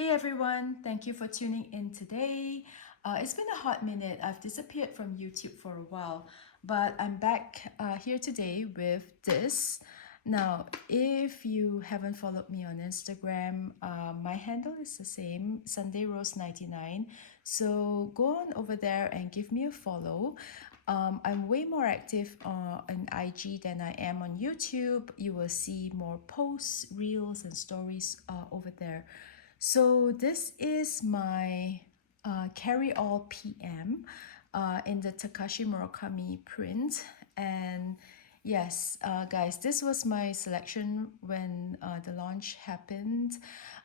Hey everyone, thank you for tuning in today. It's been a hot minute. I've disappeared from YouTube for a while, but I'm back here today with this. Now, if you haven't followed me on Instagram, my handle is the same, Sunday Rose 99. So go on over there and give me a follow. I'm way more active on IG than I am on YouTube. You will see more posts, reels, and stories over there. So this is my CarryAll PM in the Takashi Murakami print. And yes, guys, this was my selection when the launch happened.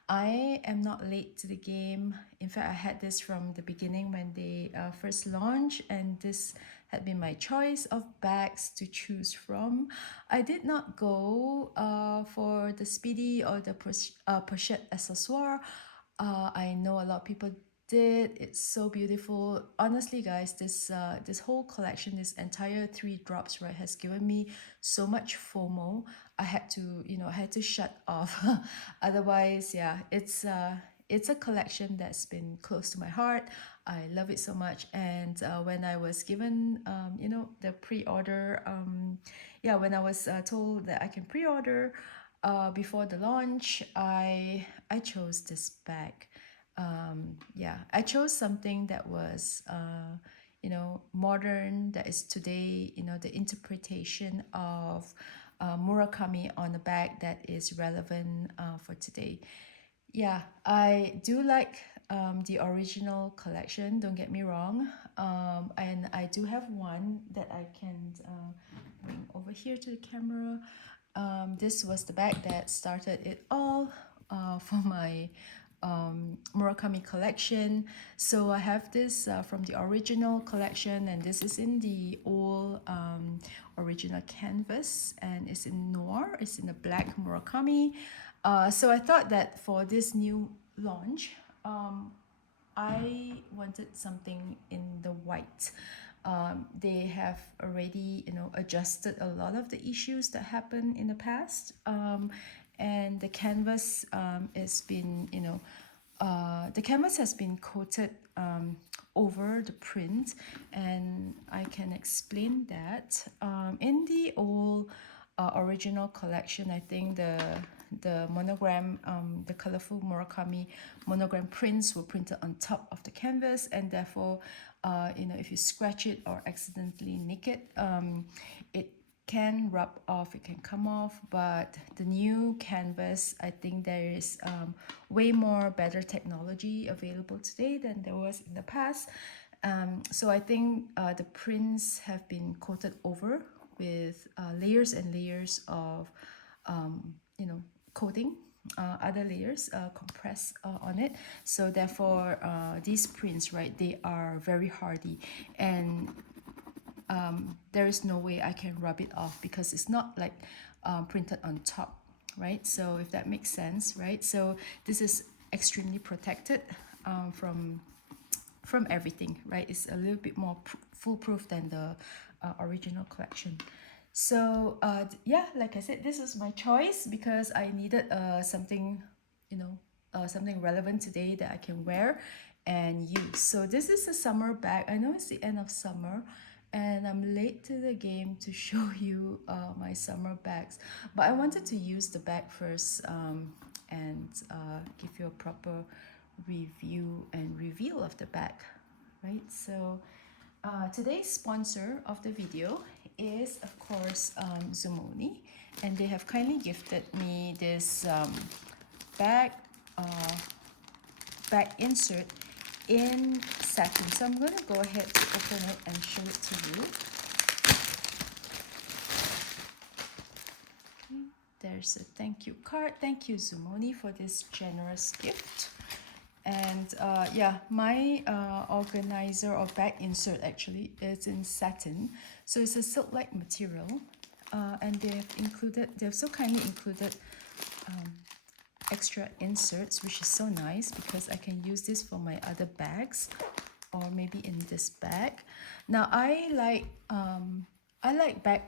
I am not late to the game. In fact, I had this from the beginning when they first launched, and this had been my choice of bags to choose from. I did not go for the Speedy or the Pochette accessoire. I know a lot of people did. It's so beautiful. Honestly, guys, this whole collection, this entire 3 drops, right, has given me so much FOMO. I had to, I had to shut off. Otherwise, yeah, it's a collection that's been close to my heart. I love it so much. And when I was given, the pre-order, yeah, when I was told that I can pre-order before the launch, I chose this bag. Yeah, I chose something that was, modern, that is today, the interpretation of Murakami on the bag that is relevant for today. Yeah, I do like the original collection, don't get me wrong. And I do have one that I can bring over here to the camera. This was the bag that started it all for my Murakami collection. So I have this from the original collection, and this is in the old original canvas, and it's in noir, it's in a black Murakami. So I thought that for this new launch, I wanted something in the white. They have already, adjusted a lot of the issues that happened in the past. And the canvas has been, the canvas has been coated over the print, and I can explain that. In the old original collection, I think the monogram, the colorful Murakami monogram prints were printed on top of the canvas, and therefore, if you scratch it or accidentally nick it, it can rub off, it can come off. But the new canvas, I think there is way more better technology available today than there was in the past. So I think the prints have been coated over with layers and layers of coating, other layers compressed on it. So therefore, these prints, right, they are very hardy, and there is no way I can rub it off because it's not like printed on top, right? So if that makes sense, right? So this is extremely protected from everything, right? It's a little bit more foolproof than the original collection. So yeah, like I said, this is my choice because I needed something, something relevant today that I can wear and use. So this is a summer bag. I know it's the end of summer, and I'm late to the game to show you my summer bags, but I wanted to use the bag first and give you a proper review and reveal of the bag, right? So today's sponsor of the video is, of course, Zumoni, and they have kindly gifted me this bag bag insert in satin. So I'm going to go ahead to open it and show it to you. Okay, there's a thank you card. Thank you, Zumoni, for this generous gift. And yeah, my organizer or bag insert actually is in satin, so it's a silk-like material, and they've so kindly included extra inserts, which is so nice because I can use this for my other bags or maybe in this bag. Now I like bag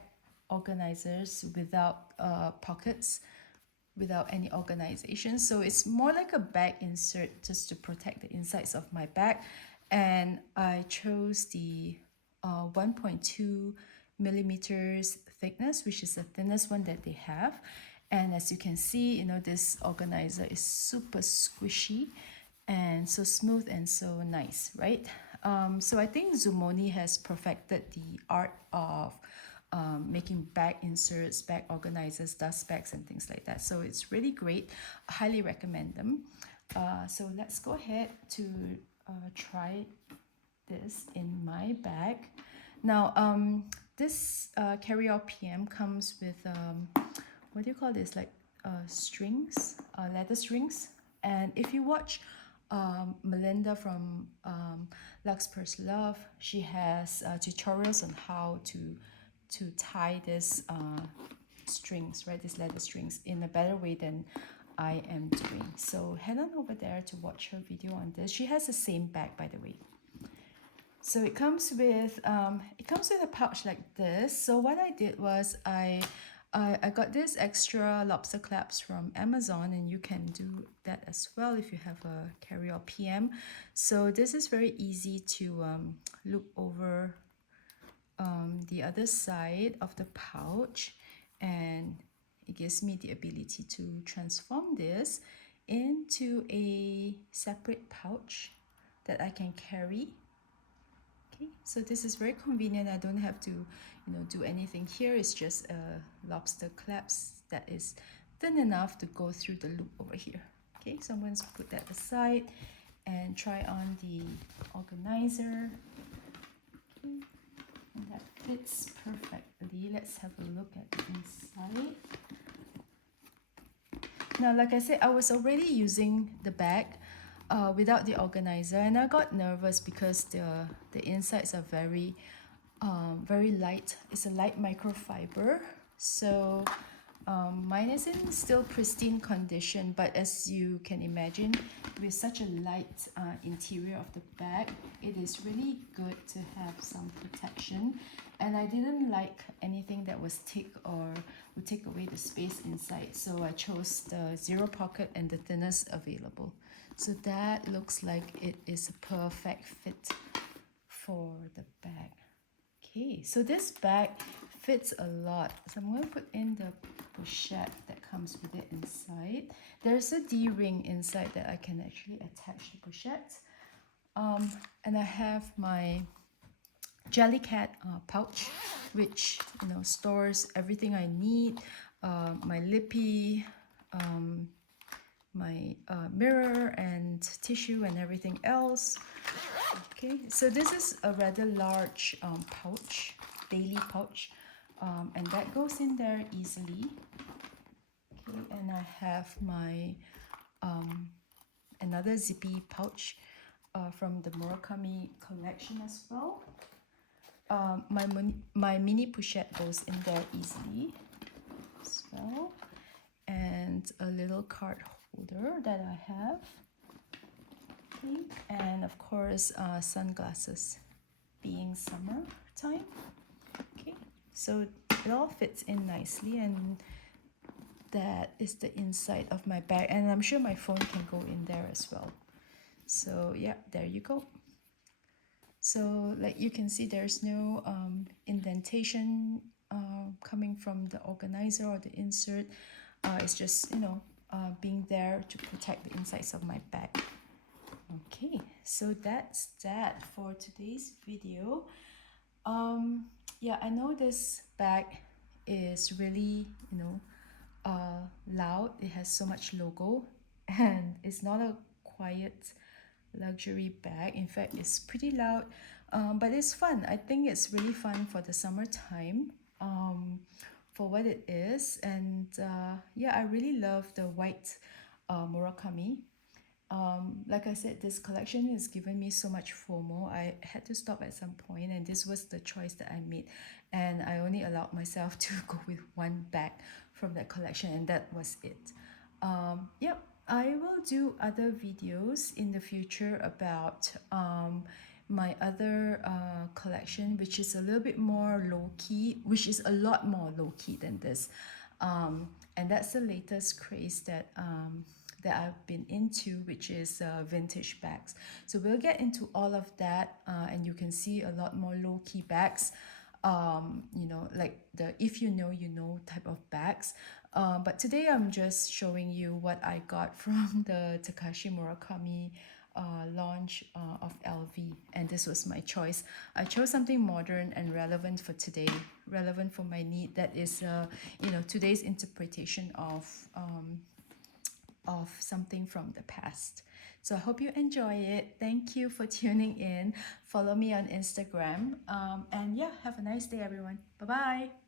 organizers without pockets, without any organization. So it's more like a bag insert just to protect the insides of my bag. And I chose the 1.2 millimeters thickness, which is the thinnest one that they have. And as you can see, you know, this organizer is super squishy and so smooth and so nice, right? So I think Zumoni has perfected the art of making bag inserts, bag organizers, dust bags, and things like that. So it's really great. I highly recommend them. So let's go ahead to try this in my bag. Now, this CarryAll PM comes with what do you call this? Like strings, leather strings. And if you watch Melinda from Lux Purse Love, she has tutorials on how to tie this strings, right? These leather strings in a better way than I am doing. So head on over there to watch her video on this. She has the same bag, by the way. So it comes with a pouch like this. So what I did was I got this extra lobster clasps from Amazon, and you can do that as well if you have a CarryAll PM. So this is very easy to loop over the other side of the pouch, and it gives me the ability to transform this into a separate pouch that I can carry. Okay, so this is very convenient. I don't have to, you know, do anything here. It's just a lobster clasp that is thin enough to go through the loop over here. Okay, so I'm going to put that aside and try on the organizer. Okay, and that fits perfectly. Let's have a look at the inside. Now, like I said, I was already using the bag without the organizer, and I got nervous because the insides are very light. It's a light microfiber, so mine is in still pristine condition, but as you can imagine, with such a light interior of the bag, it is really good to have some protection. And I didn't like anything that was thick or would take away the space inside, so I chose the zero pocket and the thinnest available. So that looks like it is a perfect fit for the bag. Okay, so this bag fits a lot. So I'm going to put in the pochette that comes with it inside. There's a D-ring inside that I can actually attach the pochette. And I have my Jellycat pouch, which, you know, stores everything I need. My lippy, my mirror and tissue and everything else. Okay, so this is a rather large pouch, daily pouch, and that goes in there easily. Okay, and I have my another zippy pouch from the Murakami collection as well. My mini pochette goes in there easily as well, and a little card holder that I have. Okay, and of course sunglasses, being summertime. Okay, so it all fits in nicely, and that is the inside of my bag, and I'm sure my phone can go in there as well. So yeah, there you go. So like you can see, there's no indentation coming from the organizer or the insert. It's just, you know, being there to protect the insides of my bag. Okay, so that's that for today's video. Yeah, I know this bag is really, you know, loud. It has so much logo, and it's not a quiet luxury bag. In fact, it's pretty loud, but it's fun. I think it's really fun for the summertime, for what it is. And yeah, I really love the white Murakami. Like I said, this collection has given me so much FOMO. I had to stop at some point, and this was the choice that I made, and I only allowed myself to go with one bag from that collection, and that was it. Yep, I will do other videos in the future about my other collection, which is a little bit more low-key, which is a lot more low-key than this. And that's the latest craze that I've been into, which is vintage bags. So we'll get into all of that, and you can see a lot more low-key bags, like the if you know, you know type of bags. But today I'm just showing you what I got from the Takashi Murakami launch of LV, and this was my choice. I chose something modern and relevant for today, relevant for my need. That is, today's interpretation of something from the past. So I hope you enjoy it. Thank you for tuning in. Follow me on Instagram. And yeah, have a nice day, everyone. Bye bye.